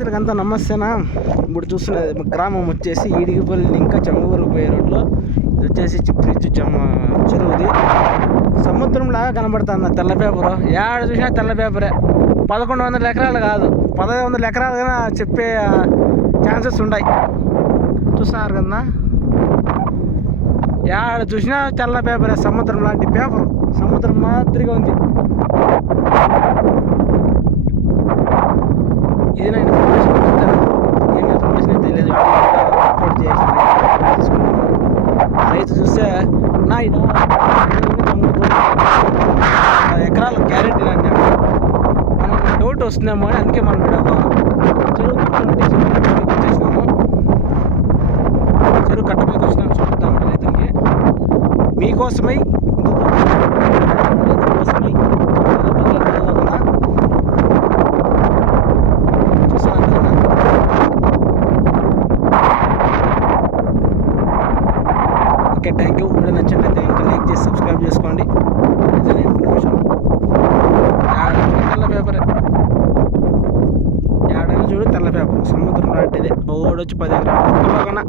రైతులకంతా నమస్తేనా? ఇప్పుడు చూస్తున్నది గ్రామం వచ్చేసి ఈడిగిపల్లి ఇంకా చెమ్మగూరు పోయే రోడ్లో. ఇది వచ్చేసి ఫ్రిడ్జ్ చెమ్మ చెరువుది. సముద్రంలాగా కనబడుతుంది తెల్ల పేపరు. ఏడ చూసినా తెల్ల పేపరే. పదకొండు వందల ఎకరాలు కాదు. పదహైదు వందల ఎకరాలు కన్నా చెప్పే ఛాన్సెస్ ఉన్నాయి చూస్తున్నారు కదా ఏడ చూసినా తెల్ల పేపరే సముద్రం లాంటి పేపర్. సముద్రం మాదిరిగా ఉంది. ఇది నేను రైతు చూస్తే నా ఇదా ఎకరాల గ్యారెంటీ అన్నాడు. మనకు డౌట్ వస్తుందేమో అని అందుకే మనం చెరువు కట్టుంటే చెరువు కట్టపైకి వచ్చేసినాము. చెరువు కట్టపైకి వచ్చినాము చూద్దాం రైతులకి. మీకోసమై ఓకే థ్యాంక్ యూ వీడియో నచ్చినట్లయితే ఇంకా లైక్ చేసి సబ్స్క్రైబ్ చేసుకోండి. ఇన్ఫర్మేషన్ తెల్ల పేపర్ ఏడైనా చూడు తెల్ల పేపర్ సముద్రం లాంటిది. ఓడొచ్చి పది ఎకరాలు